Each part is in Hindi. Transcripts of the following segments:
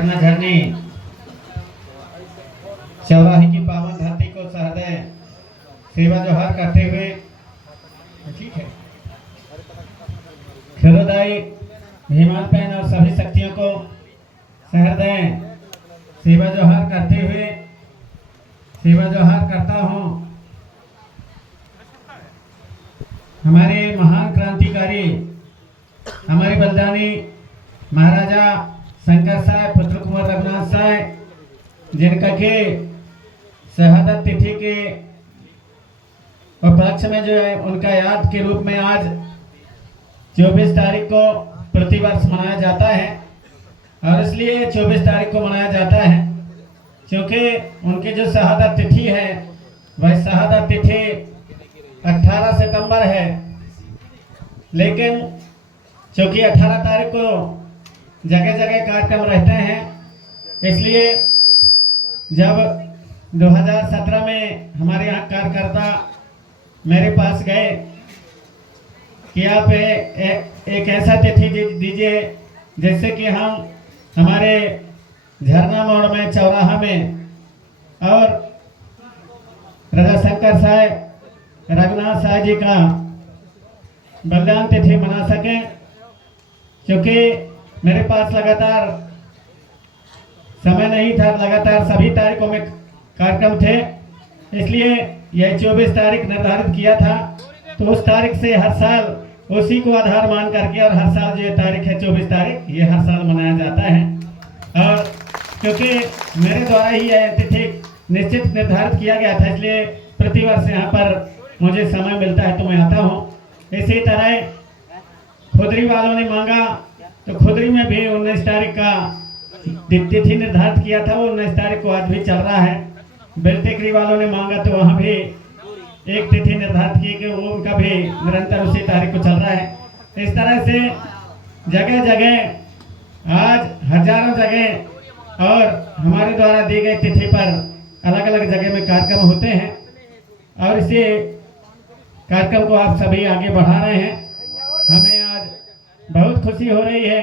झरना झरनी चौराहे की पावन धरती को सहृदय सेवा जोहार करते हुए ठीक है खिरोदाई भीमान पैन और सभी शक्तियों को सहृदय सेवा जोहार करते हुए सेवा जोहार करता हूँ। हमारे महान क्रांतिकारी हमारे बलिदानी महाराजा शंकर साहब पुत्र कुंवर रघुनाथ साहब जिनका के शहादत तिथि के उपलक्ष्य में जो है उनका याद के रूप में आज 24 तारीख को प्रतिवर्ष मनाया जाता है। और इसलिए 24 तारीख को मनाया जाता है क्योंकि उनकी जो शहादत तिथि है वह शहादत तिथि 18 सितंबर है, लेकिन क्योंकि 18 तारीख को जगह जगह कार्यक्रम रहते हैं, इसलिए जब 2017 में हमारे यहाँ कार्यकर्ता मेरे पास गए कि आप एक ऐसा तिथि दीजिए जिससे कि हम हमारे झरना मोड़ में चौराहा में और राजा शंकर साहब रघुनाथ साहब जी का बलिदान तिथि मना सकें। क्योंकि मेरे पास लगातार समय नहीं था, लगातार सभी तारीखों में कार्यक्रम थे, इसलिए यह 24 तारीख निर्धारित किया था। तो उस तारीख से हर साल उसी को आधार मान करके और हर साल जो ये तारीख है 24 तारीख ये हर साल मनाया जाता है। और क्योंकि मेरे द्वारा ही यह तिथि निश्चित निर्धारित किया गया था, इसलिए प्रतिवर्ष यहाँ पर मुझे समय मिलता है तो मैं आता हूँ। इसी तरह खुदरी वालों ने मांगा तो खुदरी में भी 19 तारीख का तिथि निर्धारित किया था, वो 19 तारीख को आज भी चल रहा है। बेलटेकरी वालों ने मांगा तो वहाँ भी एक तिथि निर्धारित की कि वो उनका भी निरंतर उसी तारीख को चल रहा है। इस तरह से जगह जगह आज हजारों जगह और हमारे द्वारा दी गई तिथि पर अलग अलग जगह में कार्यक्रम होते हैं और इसी कार्यक्रम को आप सभी आगे बढ़ा रहे हैं। हमें आज बहुत खुशी हो रही है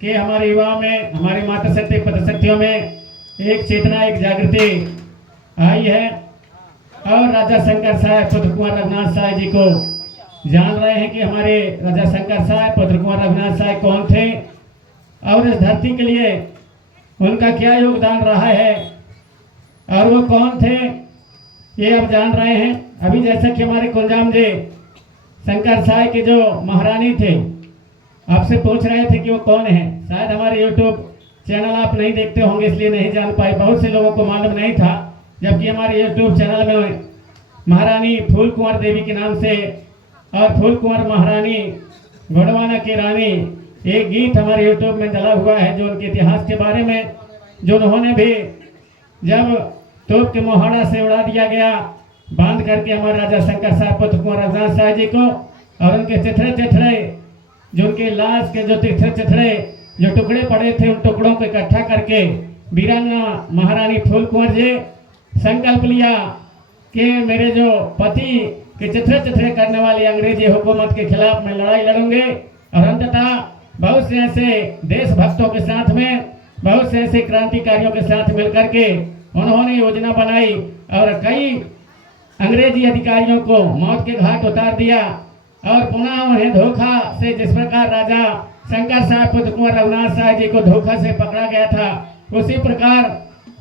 कि हमारे युवाओं में, हमारी माता शक्ति पदशक्तियों में एक चेतना, एक जागृति आई है और राजा शंकर साहब पुत्र कुंवर रघुनाथ साहब जी को जान रहे हैं कि हमारे राजा शंकर साहब पुत्र कुंवर रघुनाथ साहब कौन थे और इस धरती के लिए उनका क्या योगदान रहा है और वो कौन थे ये अब जान रहे हैं। अभी जैसा कि हमारे कुलजाम जी शंकर साहब के जो महारानी थे आपसे पूछ रहे थे कि वो कौन है, शायद हमारे YouTube चैनल आप नहीं देखते होंगे इसलिए नहीं जान पाए, बहुत से लोगों को मालूम नहीं था। जबकि हमारे YouTube चैनल में महारानी फूल कुंवर देवी के नाम से और फूल कुंवर महारानी घोड़वाना की रानी एक गीत हमारे YouTube में डला हुआ है जो उनके इतिहास के बारे में, जो उन्होंने भी जब तोप के मोहाड़ा से उड़ा दिया गया बांध करके हमारे राजा शंकर साहब पुत्र कुंवर रघुनाथ साहब जी को और उनके चिथड़े चिथड़े जो उनके लाश के जो चिथड़े चिथड़े जो टुकड़े पड़े थे उन टुकड़ों को इकट्ठा करके वीरांगना महारानी फूल कुंवर जी संकल्प लिया कि मेरे जो पति के चिथड़े चिथड़े करने वाली अंग्रेजी हुकूमत के खिलाफ मैं लड़ाई लड़ूंगे। और अंततः बहुत से ऐसे देशभक्तों के साथ में, बहुत से ऐसे क्रांतिकारियों के साथ मिलकर के उन्होंने योजना बनाई और कई अंग्रेजी अधिकारियों को मौत के घाट उतार दिया और पुनः उन्हें धोखा से, जिस प्रकार राजा शंकर साहब पुत्र कुंवर रघुनाथ साहब जी को धोखा से पकड़ा गया था, उसी प्रकार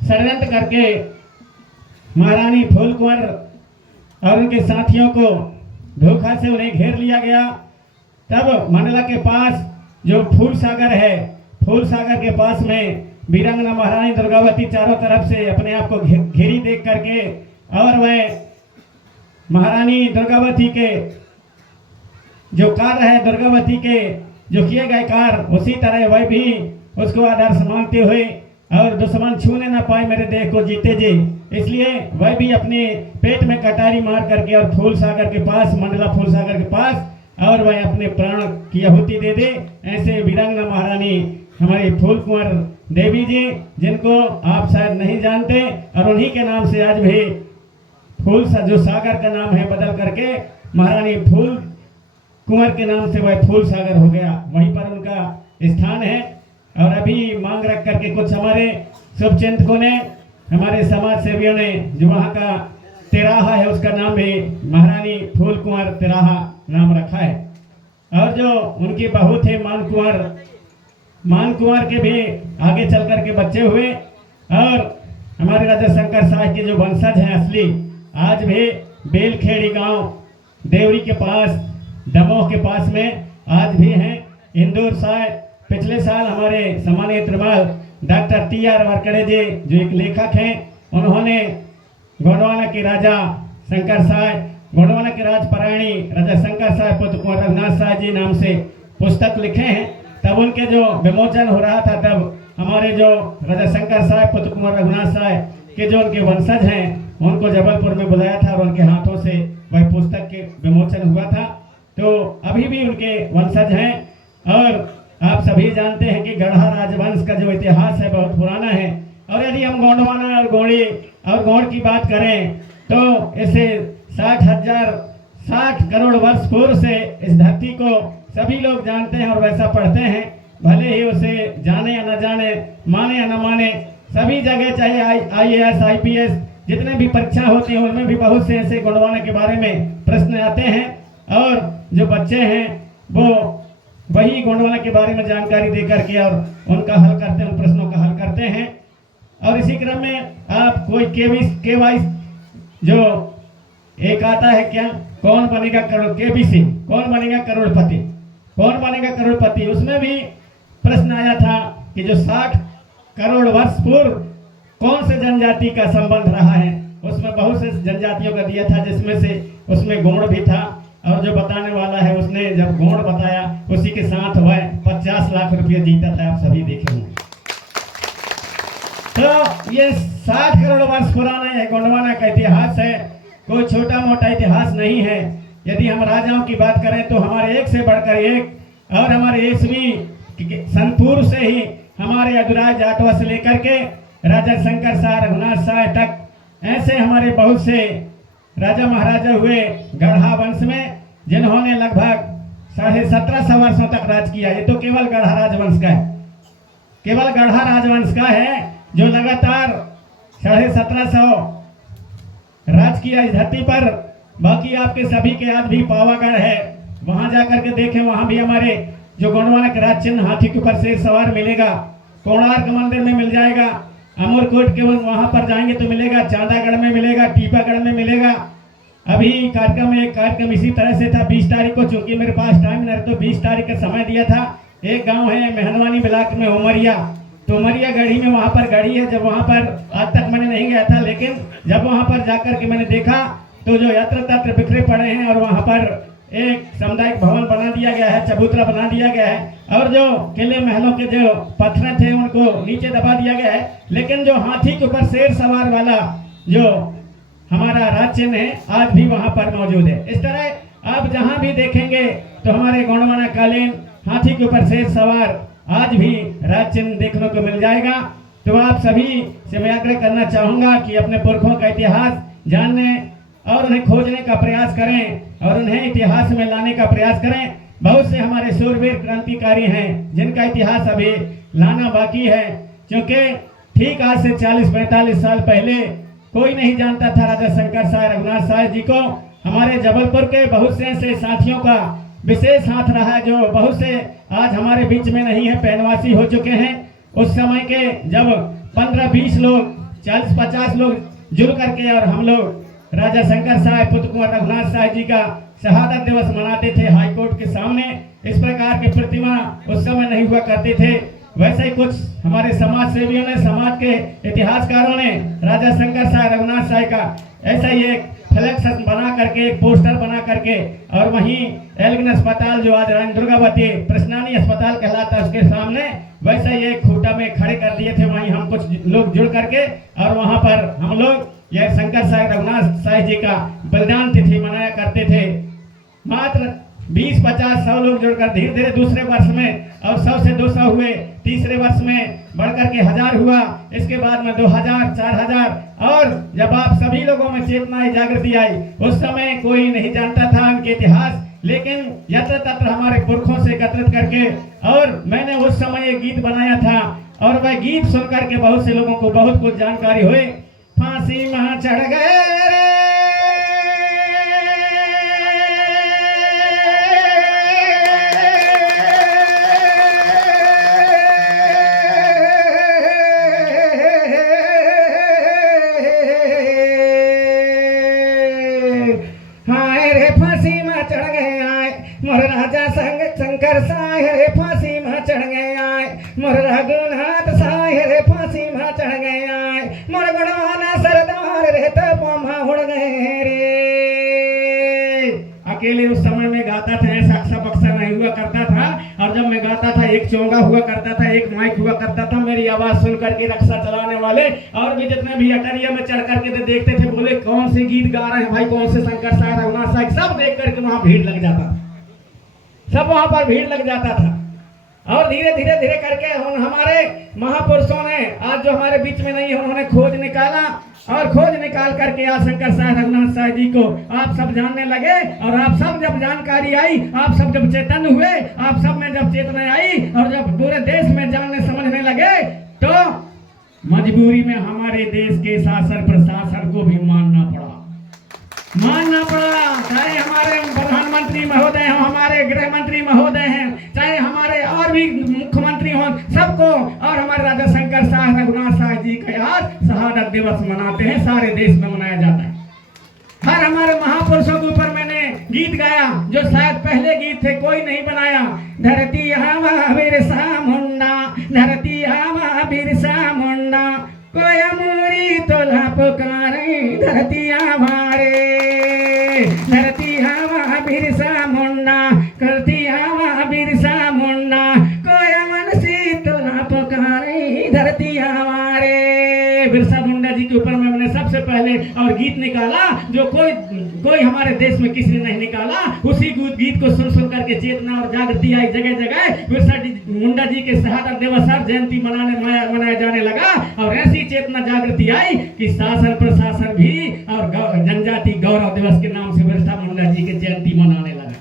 षड्यंत्र करके महारानी फूल कुंवर और उनके साथियों को धोखा से उन्हें घेर लिया गया। तब मंडला के पास जो फूल सागर है, फूल सागर के पास में वीरांगना महारानी दुर्गावती चारों तरफ से अपने आप को घेरी देख करके और वह महारानी दुर्गावती के जो कार्य है, दुर्गावती के जो किए गए कार्य, उसी तरह वह भी उसको आदर्श मानते हुए और दुश्मन छूने ना पाए मेरे देश को जीते जी, इसलिए वह भी अपने पेट में कटारी मार करके और फूल सागर के पास, मंडला फूल सागर के पास, और वह अपने प्राण की आहुति दे दे। ऐसे वीरांगना महारानी हमारी फूल कुंवर देवी जी, जिनको आप शायद नहीं जानते, और उन्हीं के नाम से आज भी फूल जो सागर का नाम है बदल करके महारानी फूल कुंवर के नाम से वह फूल सागर हो गया, वहीं पर उनका स्थान है। और अभी मांग रख करके कुछ हमारे शुभचिंतकों ने, हमारे समाज सेवियों ने, जो वहाँ का तिराहा है उसका नाम भी महारानी फूल कुंवर तिराहा नाम रखा है। और जो उनकी बहू थे मान कुंवर के भी आगे चल कर के बच्चे हुए। और हमारे राजा शंकर साहब के जो वंशज हैं असली, आज भी बेलखेड़ी गांव देवरी के पास, दमोह के पास में आज भी हैं। इंदौर साहब पिछले साल हमारे सम्मानित रुमाल डॉक्टर TR वारकड़े जी जो एक लेखक हैं, उन्होंने गोंडवाना के राजा शंकर साहब, गोंडवाना के राजपरायणी राजा शंकर साहब पुत्र कुंवर रघुनाथ साहब जी नाम से पुस्तक लिखे हैं। तब उनके जो विमोचन हो रहा था, तब हमारे जो राजा शंकर साहब पुत्र कुंवर रघुनाथ साहब के जो उनके वंशज हैं उनको जबलपुर में बुलाया था और उनके हाथों से वह पुस्तक के विमोचन हुआ था। तो अभी भी उनके वंशज हैं। और आप सभी जानते हैं कि गढ़ा राजवंश का जो इतिहास है बहुत पुराना है। और यदि हम गोंडवाना और गोंडी और गोंड की बात करें तो इसे 60 करोड़ वर्ष पूर्व से इस धरती को सभी लोग जानते हैं और वैसा पढ़ते हैं। भले ही उसे जाने या न जाने, माने या न माने, सभी जगह चाहे IAS IPS जितने भी परीक्षा होती हैं उनमें भी बहुत से ऐसे गोंडवाना के बारे में प्रश्न आते हैं। और जो बच्चे हैं वो वही गोंडवाना के बारे में जानकारी दे करके और उनका हल करते हैं, उन प्रश्नों का हल करते हैं। और इसी क्रम में आप कोई KYC जो एक आता है क्या, कौन बनेगा KBC, कौन बनेगा करोड़पति, कौन बनेगा करोड़पति, उसमें भी प्रश्न आया था कि जो 60 करोड़ वर्ष पूर्व कौन से जनजाति का संबंध रहा है। उसमें बहुत से जनजातियों का दिया था, जिसमें से उसमें गोंड भी था। और जो बताने वाला है उसने जब गोंड बताया उसी के साथ वह 50 लाख रुपये जीता था, आप सभी देखे होंगे। तो ये 60 करोड़ वर्ष पुराना है गोंडवाना का इतिहास है, कोई छोटा मोटा इतिहास नहीं है। यदि हम राजाओं की बात करें तो हमारे एक से बढ़कर एक, और हमारे ईस्वी संतपूर्व से ही हमारे अधुराज जाटवा से लेकर के राजा शंकर साहब रघुनाथ साहब तक, ऐसे हमारे बहुत से राजा महाराजा हुए गढ़ा वंश में, जिन्होंने लगभग 1750 वर्षों तक राज किया। ये तो केवल गढ़ा राजवंश का है, केवल गढ़ा राजवंश का है जो लगातार 1750 राज किया इस धरती पर। बाकी आपके सभी के आज भी पावागढ़ है, वहां जाकर के देखें, वहां भी हमारे जो गोंडवाना के राज चिन्ह हाथी के ऊपर शेर सवार मिलेगा। कोणार्क मंदिर में मिल जाएगा, अमरकोट के वहां पर जाएंगे तो मिलेगा, चांदागढ़ में मिलेगा, टीपागढ़ में मिलेगा। अभी कार्यक्रम में एक कार्यक्रम इसी तरह से था 20 तारीख को, चूंकि मेरे पास टाइम नहीं तो 20 तारीख का समय दिया था। एक गांव है मेहनवानी ब्लॉक में उमरिया, तो उमरिया गढ़ी में वहां पर गढ़ी है। जब वहां पर आज तक मैंने नहीं गया था, लेकिन जब वहां पर जाकर के मैंने देखा तो जो यत्र तत्र बिखरे पड़े हैं और वहां पर एक सामुदायिक भवन बना दिया गया है, चबूतरा बना दिया गया है, और जो किले महलों के जो पत्थर थे उनको नीचे दबा दिया गया है। लेकिन जो हाथी के ऊपर शेर सवार वाला जो हमारा राज चिन्ह है आज भी वहां पर मौजूद है। इस तरह आप जहां भी देखेंगे तो हमारे गोंडवाना कालीन हाथी के ऊपर शेर सवार आज भी राज चिन्ह देखने को मिल जाएगा। तो आप सभी से मैं आग्रह करना चाहूंगा कि अपने पुरखों का इतिहास जानने और उन्हें खोजने का प्रयास करें और उन्हें इतिहास में लाने का प्रयास करें। बहुत से हमारे शूरवीर क्रांतिकारी हैं जिनका इतिहास अभी लाना बाकी है, क्योंकि ठीक आज से 40-45 साल पहले कोई नहीं जानता था राजा शंकर साहब रघुनाथ साहब जी को। हमारे जबलपुर के बहुत से ऐसे साथियों का विशेष हाथ रहा है, जो बहुत से आज हमारे बीच में नहीं है, पैनवासी हो चुके हैं। उस समय के जब 15-20 लोग, 40-50 लोग जुड़ करके और हम लोग राजा शंकर साहब पुत्र कुंवर रघुनाथ साहब जी का शहादत दिवस मनाते थे हाईकोर्ट के सामने। इस प्रकार की प्रतिमा उस समय नहीं हुआ करते थे। वैसे ही कुछ हमारे समाज सेवियों ने, समाज के इतिहासकारों ने राजा शंकर साहब रघुनाथ साहब का ऐसा ही एक फ्लैक्स बना करके, एक पोस्टर बना करके, और वहीं एल्गिन अस्पताल जो आज रानी दुर्गावती प्रश्नानी अस्पताल कहलाता है उसके सामने वैसा ही एक खूंटा में खड़े कर दिए थे। वहीं हम कुछ लोग जुड़ करके और वहां पर हम लोग यह शंकर साहब रघुनाथ साहब जी का बलिदान तिथि मनाया करते थे। मात्र 20-50-100 लोग जुड़कर धीरे धीरे दूसरे वर्ष में और 100 से 200 हुए, तीसरे वर्ष में बढ़कर के 1000 हुआ, इसके बाद में 2000, 4000, और जब आप सभी लोगों में चेतना जागृति आई, उस समय कोई नहीं जानता था उनके इतिहास, लेकिन यत्र तत्र हमारे पुरखों से एकत्रित करके, और मैंने उस समय एक गीत बनाया था और वह गीत सुन करके बहुत से लोगों को बहुत कुछ जानकारी हुई। फांसी में चढ़ गए रे मोर राजा संग शंकर साय रे फांसी में चढ़ गए आए, मोर रघुनाथ साय रे फांसी में चढ़ गए आए, मोर गुणवाना सरदार रे तो पामा उड़ गए रे। अकेले उस समय में गाता था, ऐसा अक्सा बक्सा नहीं हुआ करता था, और जब मैं गाता था एक चोंगा हुआ करता था, एक माइक हुआ करता था। मेरी आवाज सुन करके रक्षा चलाने वाले और भी जितने भी अटरिया में चढ़ करके देखते थे, बोले कौन से गीत गा रहे हैं भाई, कौन से शंकर साय रघुनाथ साय, सब देख करके वहां भीड़ लग जाता, सब वहां पर भीड़ लग जाता था। और धीरे धीरे धीरे करके हमारे महापुरुषों ने, आज जो हमारे बीच में नहीं है, उन्होंने खोज निकाला और खोज निकाल करके आज शंकर साय रघुनाथ साय जी को आप सब जानने लगे। और आप सब जब जानकारी आई, आप सब जब चेतन हुए, आप सब में जब चेतना आई और जब पूरे देश में जानने समझने लगे, तो मजबूरी में हमारे देश के शासन प्रशासन को भी मानना पड़ा। चाहे हमारे प्रधानमंत्री महोदय हों, हमारे गृह मंत्री महोदय हैं, चाहे हमारे और भी मुख्यमंत्री हों, सबको, और हमारे राजा शंकर साय रघुनाथ साय जी का आज शहादत दिवस मनाते हैं, सारे देश में मनाया जाता है। हर हमारे महापुरुषों के ऊपर मैंने गीत गाया जो शायद पहले गीत थे, कोई नहीं बनाया। धरती हवा बिरसा मुंडा, धरती हवा बिरसा मुंडा, कोई अमूरी तोला पुकारे, धरती हमारे, धरती हवा बिरसा मुंडा, करती हवा बिरसा मुंडा, कोई अमनसी तोला पुकारे, धरती हमारे। बिरसा मुंडा जी के ऊपर मैंने सबसे पहले और गीत निकाला जो कोई हमारे देश में किसी ने नहीं निकाला। उसी गीत को सुन सुन करके चेतना और जागृति आई जगह जगह। बिरसा मुंडा जी के शहादत दिवस हर जयंती मनाया जाने लगा, और ऐसी चेतना जागृति आई कि शासन प्रशासन भी और जनजाति गौरव दिवस के नाम से बिरसा मुंडा जी की जयंती मनाने लगा।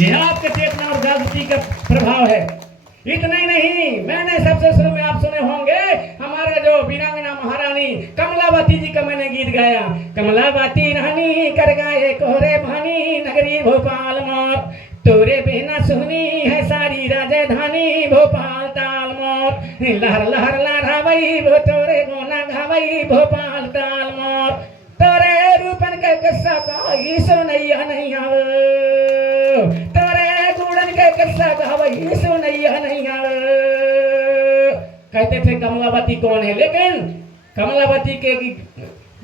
ये आपके चेतना और जागृति का प्रभाव है। इतना ही नहीं, मैंने सबसे शुरू में आप सुने होंगे हमारे जो वीरांगना महारानी कमलावती जी का मैंने गीत गाया। कमलावती रानी कर गाए कोरे भानी, नगरी भोपाल मोर, तोरे बिना सुनी है सारी राजधानी, भोपाल ताल मोर, लहर लहर लहरावई वो तोरे गोना घावई, भोपाल ताल मोर, तोरे रूपन के किस्सा का ही सुनैया नहीं आवे, तोरे गुड़न के किस्सा का वही सुनैया नहीं आवे। कहते थे कमलावती कौन है, लेकिन कमलावती के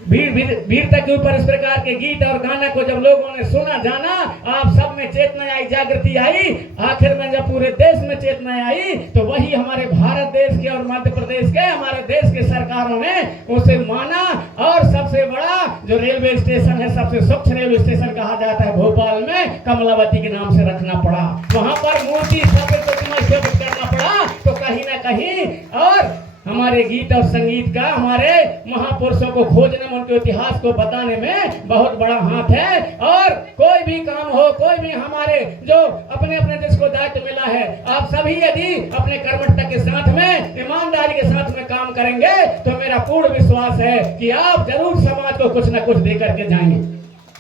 वीरता के ऊपर इस प्रकार के गीत और गाना को जब लोगों ने सुना जाना, आप सब में चेतना आई, जागृति आई। आखिर में जब पूरे देश में चेतना आई, तो वही हमारे भारत देश के और मध्य प्रदेश के हमारे देश के सरकारों ने उसे माना। और सबसे बड़ा जो रेलवे स्टेशन है, सबसे स्वच्छ रेलवे स्टेशन कहा जाता है भोपाल में, कमलावती के नाम से रखना पड़ा। वहां पर मूर्ति स्थापित करना पड़ा। तो कहीं ना कहीं और हमारे गीत और संगीत का हमारे महापुरुषों को खोजने में, उनके इतिहास को बताने में बहुत बड़ा हाथ है। और कोई भी काम हो, कोई भी हमारे जो अपने अपने जिसको दायित्व मिला है, आप सभी यदि अपने कर्मठता के साथ में, ईमानदारी के साथ में काम करेंगे, तो मेरा पूर्ण विश्वास है कि आप जरूर समाज को कुछ न कुछ दे करके जाएंगे,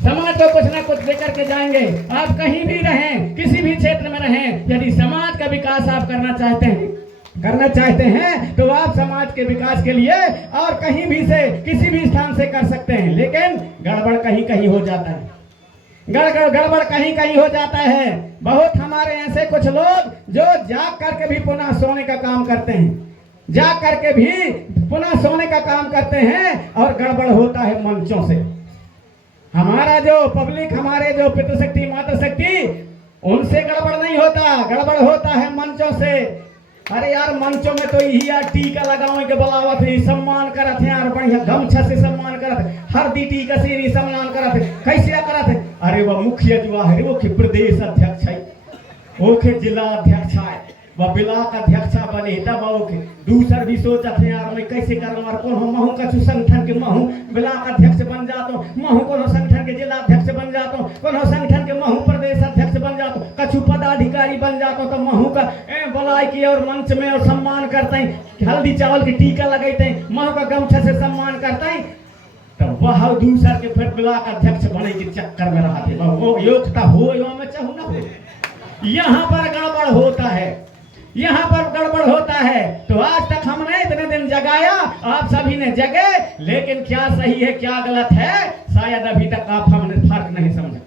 समाज को कुछ न कुछ देकर के जाएंगे। आप कहीं भी रहें, किसी भी क्षेत्र में रहें, यदि समाज का विकास आप करना चाहते हैं तो आप समाज के विकास के लिए और कहीं भी से, किसी भी स्थान से कर सकते हैं। लेकिन गड़बड़ कहीं कहीं हो जाता है, गड़बड़ कहीं कहीं हो जाता है। बहुत हमारे ऐसे कुछ लोग जो जाग करके भी पुनः सोने का काम करते हैं, जाग करके भी पुनः सोने का काम करते हैं, और गड़बड़ होता है मंचों से। हमारा जो पब्लिक, हमारे जो पितृशक्ति मातृशक्ति, उनसे गड़बड़ नहीं होता, गड़बड़ होता है मंचों से। अरे यार, मंचों में तो यही यार टीका लगाओ के बुलावत है, सम्मान करत है यार, बढ़िया गमछा से सम्मान करत है, हरदी टीका से सम्मान करत है। कैसे करत है? अरे वह मुखिया जो है, वो के प्रदेश अध्यक्ष है, वो के जिला अध्यक्ष है, वह ब्लॉक अध्यक्ष बने, तब वो के दूसर भी सोचत है यार मैं कैसे करूं, और कौन हम महू का संगठन के महू ब्लॉक अध्यक्ष बन जाता हूं, महू कौन संगठन के जिला अध्यक्ष बन जाता हूं, कौन संगठन के महू प्रदेश अध्यक्ष बन जाता हूं। कछु पदाधिकारी बन जाते तो महू का बुलाई की और मंच में और सम्मान करते हैं, हल्दी चावल की टीका लगाते हैं, महू का गमछा से सम्मान करते हैं, तो वह दूसर के फिर ब्लॉक अध्यक्ष बने के चक्कर में रहा थे। वो योग्यता हो या में चाहूँ ना हो, यहाँ पर गड़बड़ होता है, यहाँ पर गड़बड़ होता है। तो आज तक हमने इतने दिन जगाया, आप सभी ने जगे, लेकिन क्या सही है क्या गलत है शायद अभी तक आप हमने फर्क नहीं समझा,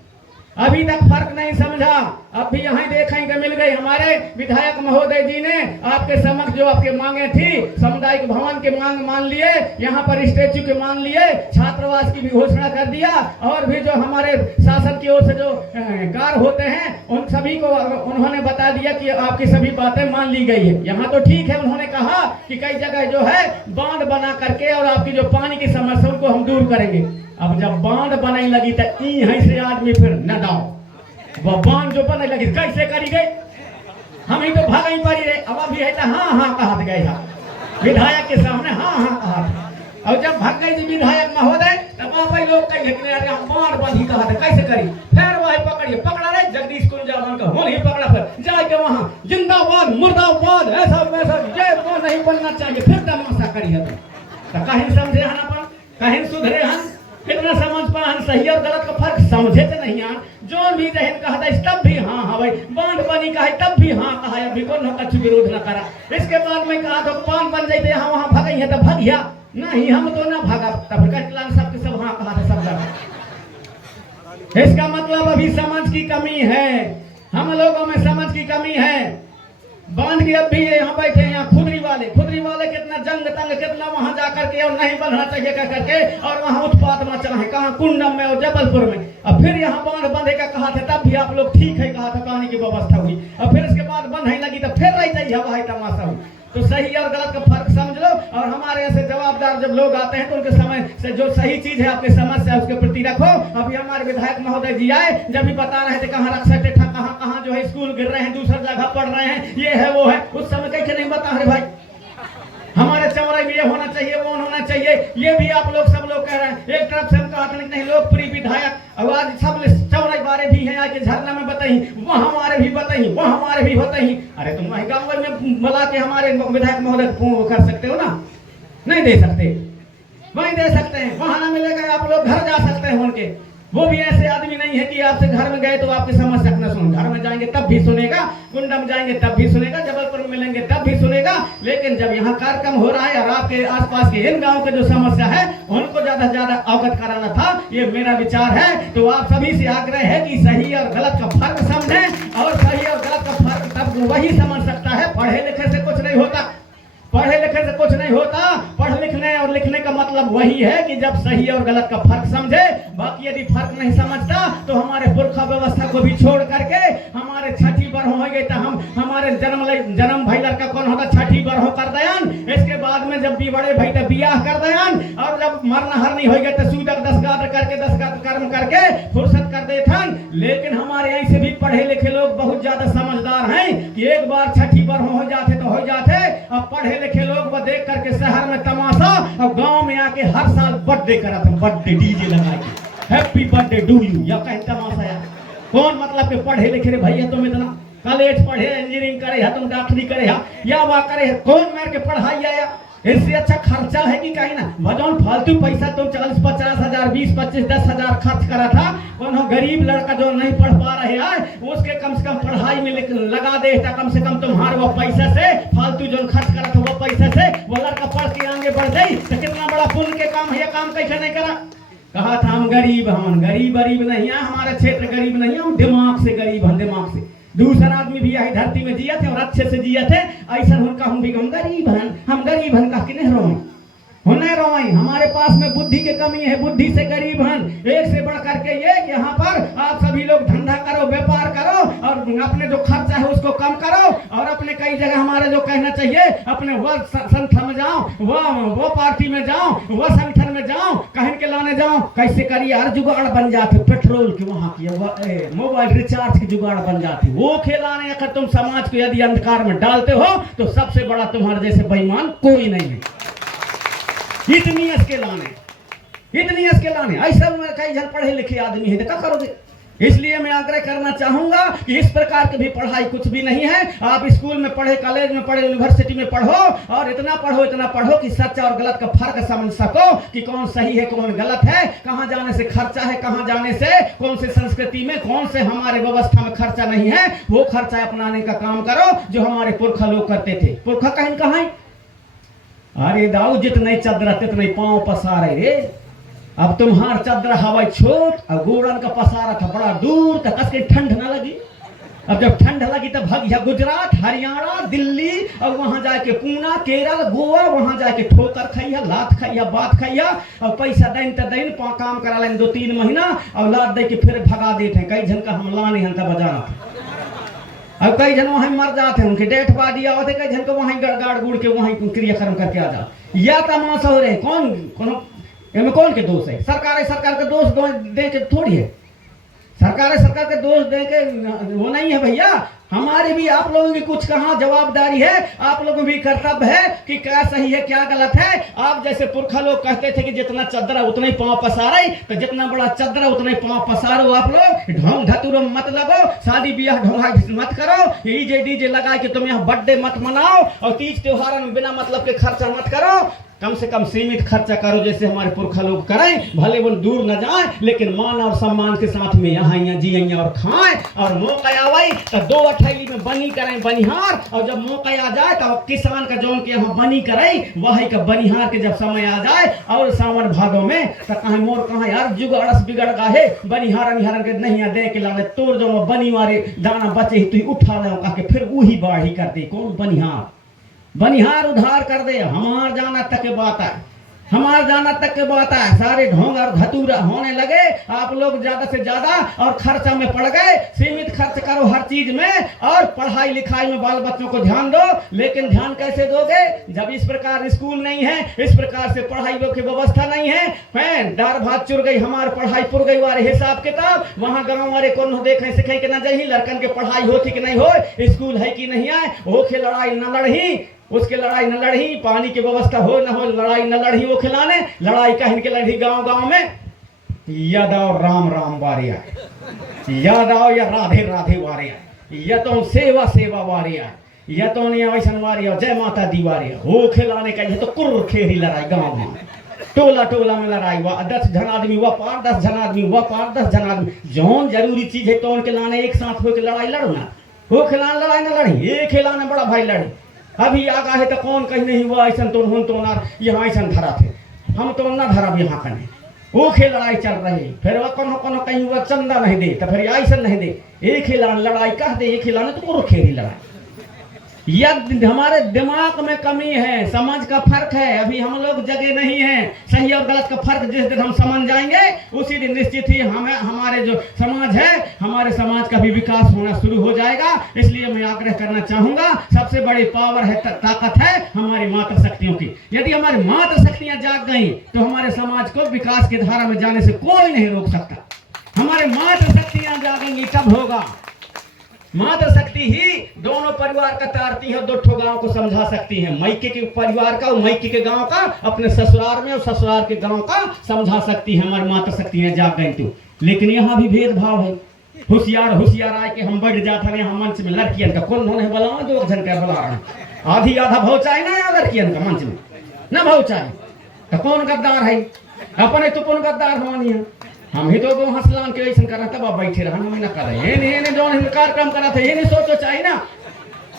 अभी तक फर्क नहीं समझा। अब भी यहाँ देखेंगे मिल गई हमारे विधायक महोदय जी ने आपके समक्ष जो आपके मांगे थी, सामुदायिक भवन के मांग मान लिए, यहाँ पर स्टेच्यू के मान लिए, छात्रावास की भी घोषणा कर दिया, और भी जो हमारे शासन की ओर से जो कार्य होते हैं उन सभी को उन्होंने बता दिया कि आपकी सभी बातें मान ली गई है। यहाँ तो ठीक है, उन्होंने कहा कि कई जगह जो है बांध बना करके और आपकी जो पानी की समस्या उनको हम दूर करेंगे। अब जब बांध बनने लगी तो यहीं से आदमी फिर न दाओ, वह बांध जो बनने लगी कैसे करी गई, हम ही तो भाग ही पड़ी रहे। अब अभी है तो हाँ हाँ कहा गए विधायक के सामने, हाँ हाँ कहा। और जब भाग गई थी विधायक महोदय तब आप लोग कहीं लेकिन हम बांध बंधी कहा था कैसे करी, फिर वही पकड़िए, पकड़ा रहे जगदीश कुंजावन का होल ही पकड़ा, फिर जाके वहां जिंदाबाद मुर्दाबाद ऐसा वैसा ये वो नहीं बनना चाहिए, फिर तमाशा करिए तो कहीं समझे हन, कहीं सुधरे हन, कितना समझ पा हम सही और गलत का फर्क समझे तो नहीं आन। जो भी जहन कहा था तब भी हाँ हाँ भाई बांध बनी कहा तब भी हाँ कहा, अभी को कछु विरोध न करा। इसके बाद में कहा तो बांध बन जाते हाँ वहाँ भाग है तो भागिया नहीं, हम तो ना भागा, तब सबके सब हाँ कहा था सब जगह। इसका मतलब अभी समझ की कमी है, हम लोगों में समझ की कमी है। बांध के अब भी यहाँ बैठे यहाँ खुदरी वाले कितना जंग तंग कितना वहां जाकर के और नहीं बनना चाहिए कर करके और वहां उत्पात मचा है, कहाँ कुंडम में और जबलपुर में। अब फिर यहाँ बांध बंधे का कहा था तब भी आप लोग ठीक है कहा था, कहानी की व्यवस्था हुई, और फिर इसके बाद बंधने लगी तो फिर रह जाइए हवाई तमाशा हुई। तो सही और गलत का फर्क समझ लो, और हमारे ऐसे जवाबदार जब लोग आते हैं तो उनके समय से जो सही चीज है आपके समझ से उसके प्रति रखो। अभी हमारे विधायक महोदय जी आए, जब भी बता रहे थे कहाँ रख सकते थे, कहाँ कहाँ जो है स्कूल गिर रहे हैं, दूसरी जगह पढ़ रहे हैं, ये है वो है, उस समय कैसे नहीं बता रहे भाई हमारे चौराहे में ये होना चाहिए वो होना चाहिए, ये भी आप लोग सब लोग कह रहे हैं। एक तरफ से हम कहते नहीं लोकप्रिय विधायक, अब आज सब चौराहे बारे भी हैं, आके झरना में बताई, वहाँ हमारे भी बताई, वहाँ हमारे भी बताई। अरे तुम वही गाँव में बुला के हमारे विधायक महोदय कर सकते हो ना, नहीं दे सकते, वहीं दे सकते हैं, वहाँ ना मिलेगा आप लोग घर जा सकते हैं उनके। वो भी ऐसे आदमी नहीं है कि आपसे घर में गए तो आपकी समस्या न सुन, घर में जाएंगे तब भी सुनेगा, कुंडम जाएंगे तब भी सुनेगा, जबलपुर में मिलेंगे तब भी सुनेगा। लेकिन जब यहाँ कार्यक्रम हो रहा है और आपके आसपास के इन गांव के जो समस्या है उनको ज्यादा से ज्यादा अवगत कराना था, ये मेरा विचार है। तो आप सभी से आग्रह है कि सही और गलत का फर्क समझें, और सही और गलत का फर्क तब वही समझ सकता है, पढ़े लिखे से कुछ नहीं होता, पढ़े लिखे से कुछ नहीं होता। पढ़ लिखने और लिखने का मतलब वही है कि जब सही और गलत का फर्क समझे। बाकी यदि फर्क नहीं समझता तो हमारे पुरखा व्यवस्था को भी छोड़ करके हमारे छठी बरहों हो गई तो हम हमारे जन्म भाई लड़का कौन होता छठी बरहों कर दयान, इसके बाद में जब भी बड़े भाई तो बियाह कर दयान, और जब मरना हरनी हो गए तो सूदक 10 गात्र करके 10 गात्र कर्म करके फुर्सत कर देथन। लेकिन हमारे यहीं से भी पढ़े लिखे लोग बहुत ज्यादा समझदार हैं कि एक बार छठी बरहों हो जाते तो हो जाते। अब पढ़े लिखे लोग वो देख करके शहर में तमाशा, और गांव में आके हर साल बर्थडे करा था, बर्थडे डीजे लगा के हैप्पी बर्थडे डू यू, या कहीं तमाशा यार। कौन मतलब के पढ़े लिखे रे भैया तुम इतना कॉलेज पढ़े, इंजीनियरिंग करे है, तुम डॉक्टरी करे है, या वह करे है, कौन मेरे के पढ़ाई आया? इससे अच्छा खर्चा है कि कहीं ना भजन फालतू पैसा तुम 40-50 हजार 20-25 10 हजार खर्च करा था, कौन गरीब लड़का जो नहीं पढ़ पा रहे हैं उसके कम से कम पढ़ाई में लगा दे, कम से कम तुम्हारे वो पैसा से फालतू जो खर्च करा था वो पैसा से वो लड़का पढ़ के आगे बढ़ जाए तो कितना बड़ा पुण्य के काम है। ये काम कैसे नहीं करा? कहा था हम गरीब गरीब नहीं है, हमारा क्षेत्र गरीब नहीं है, हम दिमाग से गरीब हैं, दिमाग से। दूसरा आदमी भी यही धरती में जिया थे और अच्छे से जिया थे, ऐसा उनका हम भी हम गरीब हैं कह के नहीं रोए, नहीं रोए। हमारे पास में बुद्धि की कमी है, बुद्धि से गरीब हैं। एक से बढ़ करके ये कि यहाँ पर आप सभी लोग धंधा करो, व्यापार करो, और अपने जो खर्चा है उसको कम करो, और अपने कई जगह हमारे जो कहना चाहिए अपने वो संगठन में जाओ, वो पार्टी में जाओ, वो संगठन में जाओ, कहीं के लाने जाओ, कैसे करिए हर जुगाड़ बन जाते, पेट्रोल की वहाँ की मोबाइल रिचार्ज की जुगाड़ बन जाती, वो खिलाने। अगर तुम समाज को यदि अंधकार में डालते हो तो सबसे बड़ा तुम्हारे जैसे बेईमान कोई नहीं है। इतनी इसके लाने ऐसा कई जन पढ़े लिखे आदमी है तो क्या करोगे? इसलिए मैं आग्रह करना चाहूंगा कि इस प्रकार की भी पढ़ाई कुछ भी नहीं है। आप स्कूल में पढ़े, कॉलेज में पढ़े, यूनिवर्सिटी में पढ़ो और इतना पढ़ो कि सच और गलत का फर्क समझ सको कि कौन सही है कौन गलत है, कहां जाने से खर्चा है, कहां जाने से कौन से संस्कृति में, कौन से हमारे व्यवस्था में खर्चा नहीं है, वो खर्चा अपनाने का काम करो जो हमारे पुरखा लोग करते थे। पुरखा कहाँ है? अरे दाऊ जितने चदरा तितने पांव पसारे रे। अब तुम्हार चदरा हवा छोट और गोड़न का पसारा था बड़ा दूर तक, कस के ठंड ना लगी। अब जब ठंड लगी तब भाग गया गुजरात, हरियाणा, दिल्ली और वहां जाके पूना, केरल, गोवा, वहां जाके ठोकर खाइया, लात खाइया, बात खाइया और पैसा दिन त दिन काम करा लें 2-3 महीना और लात दे के फिर भगा देते हैं। कई जन का हम लाने हंता बजाना था। अब कई जन वहां मर जाते हैं, उनके डेथ बाडी आवते, कई जन को वहां गड़गाड़ गुड़ के वहां क्रियाक्रम करके आ जा। या तमाशा हो रहे कौन के दोष है? सरकार के दोष दे के थोड़ी है। सरकार के दोष दे के वो नहीं है भैया। हमारी भी आप लोगों की कुछ कहाँ जवाबदारी है, आप लोगों की भी कर्तव्य है कि क्या सही है क्या गलत है। आप जैसे पुरखा लोग कहते थे कि जितना चदरा उतना ही पांव पसारे, तो जितना बड़ा चदरा उतना ही पांव पसारो। आप लोग ढोंग धतुर मत लगो, शादी ब्याह ढोंगा मत करो, डीजे डीजे लगा के तुम यहाँ बर्थडे मत मनाओ और तीज त्योहार में बिना मतलब के खर्चा मत करो। कम से कम सीमित खर्चा करो जैसे हमारे पुरखा लोग करें। भले वो दूर न जाए लेकिन मान और सम्मान के साथ में यहाँ जियें और खाएं। और मौका आवे तो 2 अठैली में बनी करें बनिहार, और जब मौका आ जाए तो किसान का जौन के यहाँ बनी करें वही का बनिहार के जब समय आ जाए और सावन भादों में तो कहीं मोर कहाँ यार जुग अड़स बिगड़ गा है बनिहार निहारन के नहीं दे के लाने तोड़ जो बनी वाले दाना बचे ही तू उठा ले कहा के फिर वही बाढ़ी कर दे। कौन बनिहार उधार कर दे। हमार जाना तक के बात है, हमार जाना तक के बात है। सारे ढोंग और धतूरा होने लगे, आप लोग ज्यादा से ज्यादा और खर्चा में पड़ गए। सीमित खर्च करो हर चीज में और पढ़ाई लिखाई में बाल बच्चों को ध्यान दो। लेकिन ध्यान कैसे दोगे जब इस प्रकार स्कूल नहीं है, इस प्रकार से पढ़ाई की व्यवस्था नहीं है। दार भात चुर गई, हमार पढ़ाई पुर गई वाले हिसाब किताब। वहां गाँव वाले कौन देखे सिखे कि ना जाही लड़कन के पढ़ाई होती कि नहीं हो, स्कूल है कि नहीं है, होके लड़ाई न लड़ही, उसके लड़ाई न लड़ी, पानी की व्यवस्था हो न हो लड़ाई न लड़ी। वो खिलाने लड़ाई कहीं के लड़ी गांव गांव में। याद आओ राम राम वारिया, याद आओ या राधे राधे वारिया, या तो सेवा सेवा वारिया, या तो वैसन वारिया जय माता दी वारिया। वो खिलाने का ये तो कुर्र खेरी लड़ाई गांव में, टोला टोला में लड़ाई। 10 जन आदमी वह पार, 10 जन आदमी वह पार, 10 जन आदमी जौन जरूरी चीज है तो उनके लाने एक साथ होकर लड़ाई लड़ो ना। वो खिलाने लड़ाई न लड़ी, एक खिलाने बड़ा भाई लड़े। अभी आगा है तो कौन कहीं नहीं हुआ ऐसा तो हम तो ना यहाँ ऐसा धरा थे, हम तो ना धरा यहाँ कने। वो खेल लड़ाई चल रही, फिर वह कोनो कहीं हुआ चंदा नहीं दे तो फिर ऐसा नहीं दे। एक ही लड़ाई कह दे, एक ही लाने तो कुर खेली लड़ाई। यह हमारे दिमाग में कमी है, समझ का फर्क है। अभी हम लोग जगह नहीं है। सही और गलत का फर्क जिस दिन हम समझ जाएंगे उसी दिन निश्चित ही हमें हमारे जो समाज है, हमारे समाज का भी विकास होना शुरू हो जाएगा। इसलिए मैं आग्रह करना चाहूंगा, सबसे बड़ी पावर है, ताकत है हमारी मातृ शक्तियों की। यदि हमारी मातृ शक्तियां जाग गई तो हमारे समाज को विकास की धारा में जाने से कोई नहीं रोक सकता। हमारे मातृ शक्तियां जागेंगी तब होगा। मातृ शक्ति ही दोनों परिवार का तारती है, 2 गांव को समझा सकती है। मैके के परिवार का और मैके के गांव का अपने ससुराल में और ससुराल के गांव का समझा सकती है। हमारी मातृ शक्ति है जाग गई तो। लेकिन यहाँ भी भेदभाव है। होशियार आए कि हम बढ़ जाते हैं यहाँ मंच में लड़कियन का कौन होने बुला 2 जन का बुला रहे, आधी आधा भाव चाहे ना यहाँ लड़कियन का मंच में न भाव चाहे तो कौन गद्दार है? अपने तो कौन गद्दार होनी है। हम ही तो हंसलान के ऐसा करा तब बैठे रहा न करे ये जो कार्यक्रम करा था ये नहीं सोचो चाहिए ना।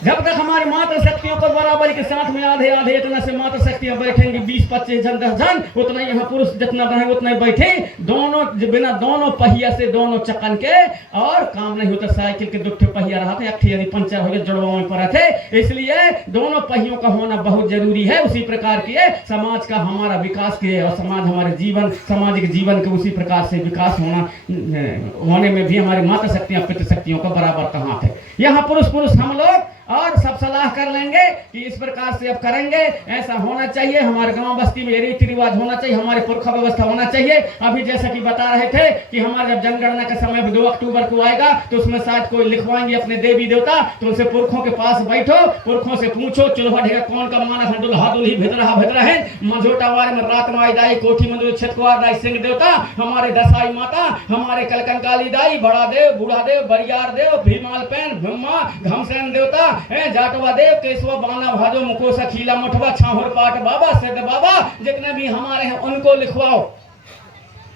जब तक हमारी मातृ शक्तियों को बराबरी के साथ में आधे आधे इतना से मातृ शक्तियां बैठेंगी 20-25 जन 10 जन उतना यहाँ पुरुष जितना रहे उतना बैठे। दोनों बिना दोनों पहिया से दोनों चक्कन के और काम नहीं होता। साइकिल के 2 पहिया रहा था, 1 यदि पंचर हो गया जड़वा में पड़ा थे। इसलिए दोनों पहियों का होना बहुत जरूरी है। उसी प्रकार के समाज का हमारा विकास के और समाज हमारे जीवन सामाजिक जीवन के उसी प्रकार से विकास होने में भी हमारी मातृ शक्तियां पितृ शक्तियों का बराबर का हाथ है। यहाँ पुरुष हम लोग और सब सलाह कर लेंगे कि इस प्रकार से अब करेंगे, ऐसा होना चाहिए, हमारे गांव बस्ती में रीति रिवाज होना चाहिए, हमारे पुरखा व्यवस्था होना चाहिए। अभी जैसा कि बता रहे थे कि हमारे जब जनगणना का समय 2 अक्टूबर को आएगा तो उसमें शायद कोई लिखवाएंगे अपने देवी देवता, तो उनसे पुरखों के पास बैठो, पुरखों से पूछो चूल्हा ढेगा कौन का माना था, दुल्हा दुल्ही भेद रहे मझोटा वाले में रात माई दाई कोठी मंदिर छतकुआर दाई सिंह देवता, हमारे दसाई माता, हमारे कलकंकाली दाई, बड़ा देव, बूढ़ा देव, बरियार देव, भीमाल पैन, भीमा घमसेन देवता, जाटवा देव, केशवा बाना भाजो मुकोसा खीला मुठवा छाहुर पाट बाबा सिद्ध बाबा, जितने भी हमारे हैं उनको लिखवाओ,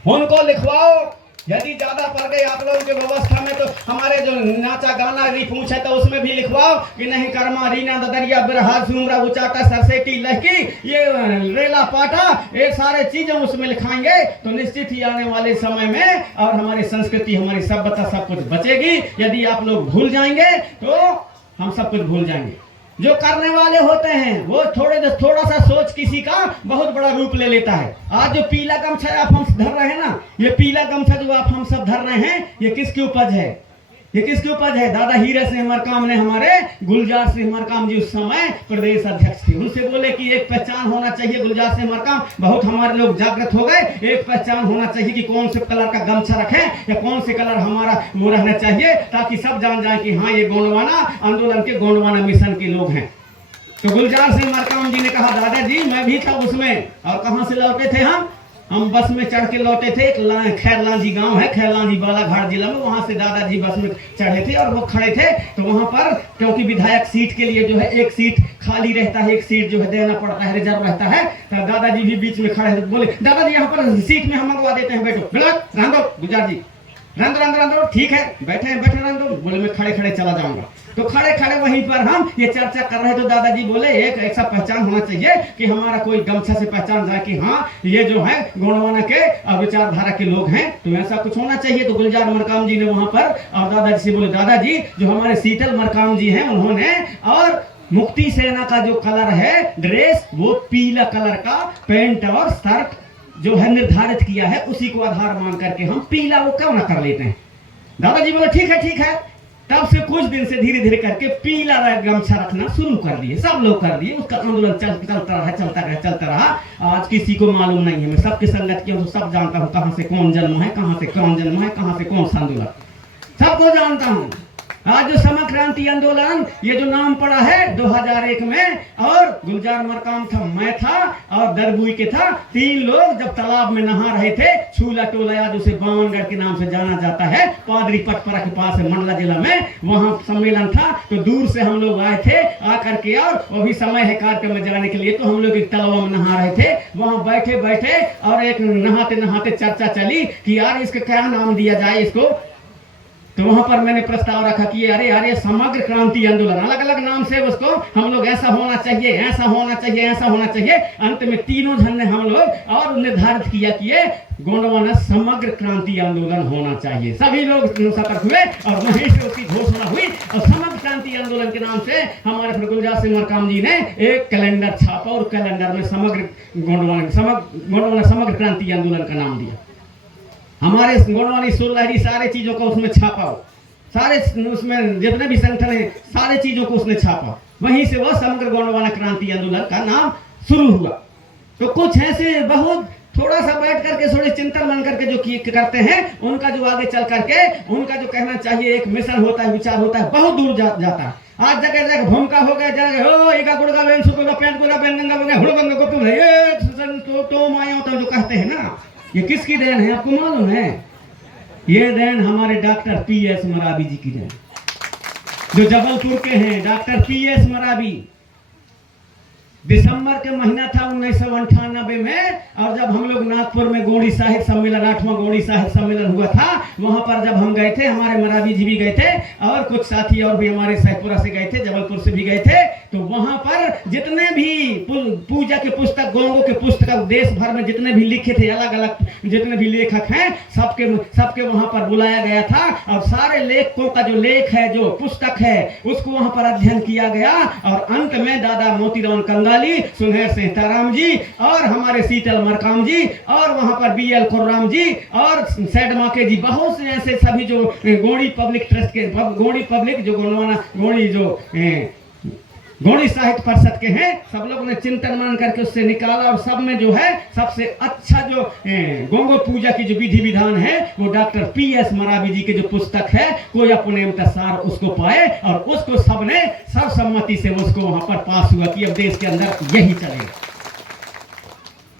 उनको लिखवाओ। यदि ज्यादा पड़ गई आप लोगों की व्यवस्था में तो हमारे जो नाचा गाना रिपूछ है तो उसमें भी लिखवाओ कि नहीं कर्मा रीना ददरिया बिरहा सुमरा उचाटा सरसेटी लहकी, ये रेला पाटा, ये सारे चीजें उसमें लिखाएंगे तो निश्चित ही आने वाले समय में और हमारी संस्कृति, हमारी सभ्यता सब कुछ बचेगी। यदि आप लोग भूल जाएंगे तो हम सब कुछ भूल जाएंगे। जो करने वाले होते हैं वो थोड़ा सा सोच किसी का बहुत बड़ा रूप ले लेता है। आज जो पीला गमछा आप हम धर रहे हैं ना, ये पीला गमछा जो आप हम सब धर रहे हैं, ये किसकी उपज है? ये किसकी उपज है? दादा हीरा सिंह मरकाम ने, हमारे गुलजार सिंह मरकाम जी उस समय प्रदेश अध्यक्ष थे, उनसे बोले कि एक पहचान होना चाहिए। गुलजार सिंह मरकाम बहुत हमारे लोग जागृत हो गए, एक पहचान होना चाहिए कि कौन से कलर का गमछा रखें या कौन से कलर हमारा वो रहना चाहिए, ताकि सब जान जाए कि हाँ ये गोंडवाना आंदोलन के, गोंडवाना मिशन के लोग हैं। तो गुलजार सिंह मरकाम जी ने कहा दादाजी मैं भी था उसमें, और कहां से लौटे थे हम बस में चढ़ के लौटे थे। खैरलांजी गांव है, खैरलांजी बालाघाट जिला में, वहां से दादाजी बस में चढ़े थे और वो खड़े थे। तो वहां पर क्योंकि विधायक सीट के लिए जो है एक सीट खाली रहता है, एक सीट जो है देना पड़ता है, रिजर्व रहता है, तो दादाजी भी बीच में खड़े थे। बोले दादाजी यहाँ पर सीट में हम मंगवा देते हैं, बैठो। रहने दो गुलजार जी, रहने दो, ठीक है बैठे रहने दो। बोले मैं खड़े खड़े चला जाऊंगा। तो खड़े खड़े वहीं पर हम ये चर्चा कर रहे तो दादाजी बोले एक ऐसा पहचान होना चाहिए कि हमारा कोई गमछा से पहचान जाए कि हाँ ये जो है गोंडवाना के विचारधारा के लोग हैं, तो ऐसा कुछ होना चाहिए। तो गुलजार मरकाम जी ने वहां पर और दादाजी से बोले दादाजी जो हमारे शीतल मरकाम जी हैं उन्होंने और मुक्ति सेना का जो कलर है ड्रेस वो पीला कलर का पैंट और शर्ट जो है निर्धारित किया है, उसी को आधार मान करके हम पीला वो क्यों ना कर लेते हैं। दादाजी बोले ठीक है। तब से कुछ दिन से धीरे धीरे करके पीला गमछा रखना शुरू कर दिए, सब लोग कर दिए। उसका आंदोलन चलता रहा। आज किसी को मालूम नहीं है, मैं सबके संगत किया हूँ, सब जानता हूँ कहाँ से कौन जन्म है, कहाँ से कौन जन्म है, कहाँ से कौन सा आंदोलन, सबको जानता हूँ। आज जो समग्र क्रांति आंदोलन ये जो नाम पड़ा है 2001 में, और गुलजार मरकाम था, मैं था और दरबुई के था, 3 लोग जब तालाब में नहा रहे थे, छूला टोला आज उसे बावनगढ़ के नाम से जाना जाता है, पादरी पटपरा के पास है मंडला जिला में, वहां सम्मेलन था। तो दूर से हम लोग आए थे, आकर के और वो भी समय है कार्यक्रम में जाने के लिए, तो हम लोग एक तालाब में नहा रहे थे। वहां बैठे और एक नहाते चर्चा चली कि यार इसका क्या नाम दिया जाए इसको। तो वहां पर मैंने प्रस्ताव रखा कि अरे यार ये समग्र क्रांति आंदोलन, अलग अलग नाम से उसको हम लोग ऐसा होना चाहिए, ऐसा होना चाहिए, ऐसा होना चाहिए। अंत में तीनों जन ने हम लोग और निर्धारित किया कि ये गोंडवाना समग्र क्रांति आंदोलन होना चाहिए। सभी लोग सतर्क हुए और वहीं से उसकी घोषणा हुई और समग्र क्रांति आंदोलन के नाम से हमारे फिर गुलजार सिंह मरकाम जी ने एक कैलेंडर छापा और कैलेंडर में समग्र गोंडवाना समग्र क्रांति आंदोलन का नाम दिया। हमारे गोंडवानी सुरलहरी सारे चीजों को उसमें छापा, सारे उसमें जितने भी संगठन है सारे चीजों को उसने छापा, वहीं से वह समग्र गोंडवाना क्रांति आंदोलन का नाम शुरू हुआ। तो कुछ ऐसे बहुत थोड़ा सा बैठ करके थोड़े चिंतन मन करके जो करते हैं, उनका जो आगे चल करके उनका जो कहना चाहिए एक मिशन होता है, विचार होता है, बहुत दूर जाता है। आज जगह जगह भूमिका हो गया, जगह हो एका गुड़गा बेन सुकोला पेंट गोला बेन गंगा बंगा हुड़बंगा गोतु ये तो माया तो जो कहते हैं ना, ये किसकी देन है आपको मालूम है? ये देन हमारे डॉक्टर पीएस मरावी जी की देन, जो जबलपुर के हैं। डॉक्टर पीएस मरावी दिसंबर के महीना था 1998 में, और जब हम लोग नागपुर में गोंडी साहित्य सम्मेलन 8वां गोंडी साहित्य सम्मेलन हुआ था, वहां पर जब हम गए थे, हमारे मरावी जी भी गए थे और कुछ साथी और भी हमारे सैदपुरा से गए थे, जबलपुर से भी गए थे। तो वहां पर जितने भी पूजा के पुस्तक, गोंगों के पुस्तक देश भर में जितने भी लिखे थे, अलग अलग जितने भी लेखक हैं, सबके वहां पर बुलाया गया था और सारे लेखकों का जो लेख है, जो पुस्तक है, उसको वहां पर अध्ययन किया गया। और अंत में दादा मोतीराम कंगाली, सुनहर सिंह ताराम जी और हमारे शीतल मरकाम जी और वहां पर बीएल खुर्राम जी और सैड माके जी, बहुत से ऐसे सभी जो गोंडी पब्लिक ट्रस्ट के, गोंडी पब्लिक जो गोंडवाना गोंडी जो गौड़ी साहित्य परिषद के हैं, सब लोग ने चिंतन मान करके उससे निकाला और सब में जो है सबसे अच्छा जो गौगो पूजा की जो विधि विधान है वो डॉक्टर PS मरावी जी के जो पुस्तक है कोई अपने सार उसको पाए और उसको सबने सर्वसम्मति से उसको वहां पर पास हुआ कि अब देश के अंदर यही चलेगा।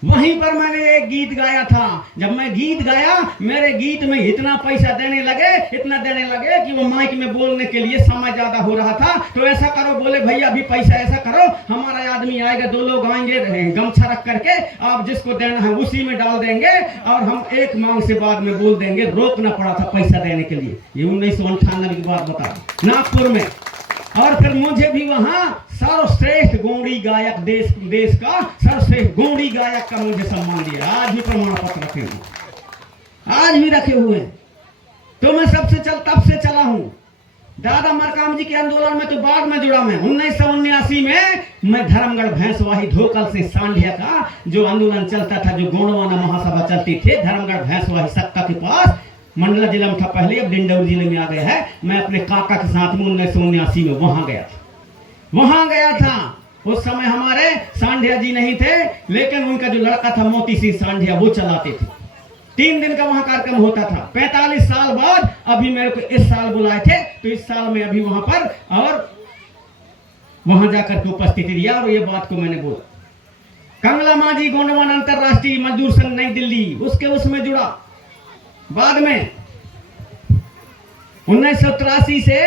वहीं पर मैंने एक गीत गाया था। जब मैं गीत गाया मेरे गीत में इतना पैसा देने लगे, इतना देने लगे कि वो माइक में बोलने के लिए समय ज्यादा हो रहा था। तो ऐसा करो, बोले भैया अभी पैसा ऐसा करो, हमारा आदमी आएगा, 2 लोग आएंगे गमछा रख करके, आप जिसको देना है उसी में डाल देंगे और हम एक मांग से बाद में बोल देंगे। रोकना पड़ा था पैसा देने के लिए। ये 1998 की बात बता नागपुर में। और फिर मुझे भी वहां सर्वश्रेष्ठ गौड़ी गायक देश का सर्वश्रेष्ठ गौड़ी गायक का मुझे सम्मान दिया। आज भी प्रमाण पत्र रखे हुए, आज भी रखे हुए। तो मैं तब से चला हूं। दादा मरकाम जी के आंदोलन में तो बाद में जुड़ा। मैं 1979 में मैं धर्मगढ़ भैंसवाही धोकल से सांढिया का जो आंदोलन चलता था, जो गौड़वाना महासभा चलती थी धर्मगढ़ भैंसवाही सक्का के पास, मंडला जिला में था पहले, अब डिंडौरी जिले में आ गया है। मैं अपने काका के साथ में 1979 में वहां गया था। उस समय हमारे सांढिया जी नहीं थे, लेकिन उनका जो लड़का था मोती सिंह सांढिया वो चलाते थे। 3 दिन का वहां कार्यक्रम होता था। 45 साल बाद अभी मेरे को इस साल बुलाए थे, तो इस साल में अभी वहां पर और वहां जाकर के उपस्थिति दिया और ये बात को मैंने बोला। कंगला मांझी गोंडवाना अंतरराष्ट्रीय मजदूर संघ नई दिल्ली उसमें जुड़ा। बाद में 1983 से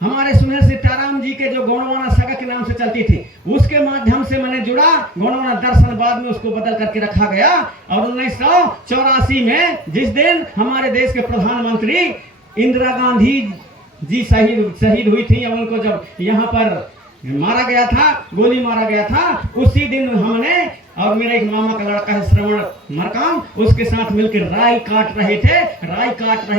हमारे सुनील सीताराम जी के जो गोंडवाना सगा के नाम से चलती थी उसके माध्यम से मैंने जुड़ा। गोंडवाना दर्शन बाद में उसको बदल करके रखा गया। और 1984 में जिस दिन हमारे देश के प्रधानमंत्री इंदिरा गांधी जी शहीद हुई थी, उनको जब यहाँ पर मारा गया था, गोली मारा गया था, उसी दिन हमने और मेरा एक मामा का लड़का है श्रवण मरकाम, उसके साथ मिलकर राय काट रहे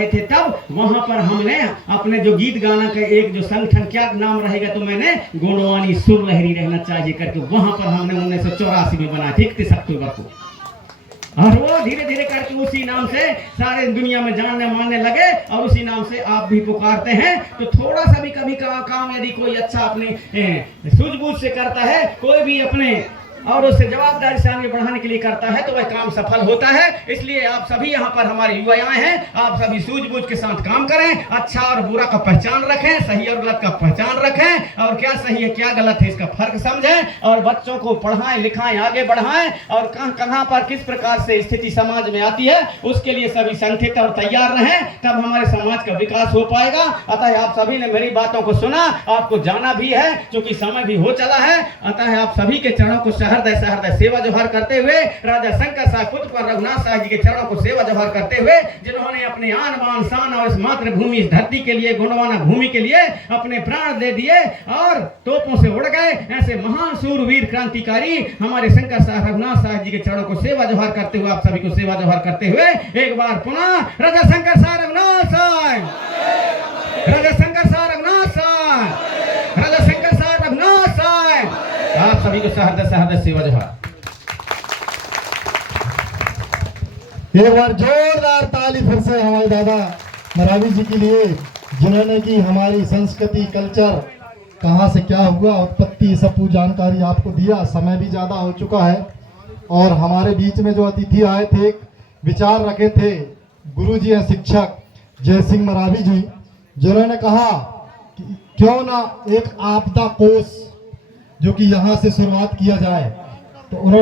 थे। तब वहां पर हमने अपने जो गीत गाना का एक जो संगठन क्या नाम रहेगा, तो मैंने गोंडवानी सुर लहरी रहना चाहिए करके वहां पर हमने 1984 में बनाया थी 31 अक्टूबर को। और वो धीरे धीरे करके उसी नाम से सारे दुनिया में जानने मानने लगे और उसी नाम से आप भी पुकारते हैं। तो थोड़ा सा भी कभी काम यदि कोई अच्छा अपने सूझबूझ से करता है, कोई भी अपने और उससे जवाबदारी से आगे बढ़ाने के लिए करता है, तो वह काम सफल होता है। इसलिए आप सभी यहाँ पर हमारे युवा आए हैं, आप सभी सूझबूझ के साथ काम करें, अच्छा और बुरा का पहचान रखें, सही और गलत का पहचान रखें, और क्या सही है क्या गलत है इसका फर्क समझें, और बच्चों को पढ़ाएं लिखाएं आगे बढ़ाएं, और कहाँ पर किस प्रकार से स्थिति समाज में आती है उसके लिए सभी संगठित और तैयार रहें, तब हमारे समाज का विकास हो पाएगा। अतः आप सभी ने मेरी बातों को सुना, आपको जाना भी है क्योंकि समय भी हो चला है। अतः आप सभी के चरणों को हृदय सेवा जोहार करते हुए राजा शंकर साहब पुत्र पर रघुनाथ साहब जी के चरणों को सेवा जोहार करते हुए, जिन्होंने अपने आन बान शान और इस मातृभूमि इस धरती के लिए गोंडवाना भूमि के लिए अपने प्राण दे दिए और तोपों से उड़ गए, ऐसे महान सूरवीर क्रांतिकारी हमारे शंकर साहब रघुनाथ साहब जी के चरणों को सेवा जोहार करते हुए आप सभी को सेवा जोहार करते हुए एक बार पुनः राजा शंकर साहब रघुनाथ साहब, राजा शंकर साहब रघुनाथ साहब, राजा शंकर साहब रघुनाथ साहब, आप सभी को सहृदय सेवा जोहार। एक बार जोरदार ताली फिर से हमारे दादा मरावी जी के लिए, जिन्होंने की हमारी संस्कृति कल्चर कहाँ से क्या हुआ उत्पत्ति सब पूरी जानकारी आपको दिया। समय भी ज़्यादा हो चुका है और हमारे बीच में जो अतिथि आए थे विचार रखे थे गुरुजी हैं शिक्षक जय सिंह मरावी जी, जिन्होंने कहा कि क्यों ना एक आपदा कोष जो कि यहाँ से शुरुआत किया जाए, तो उन्होंने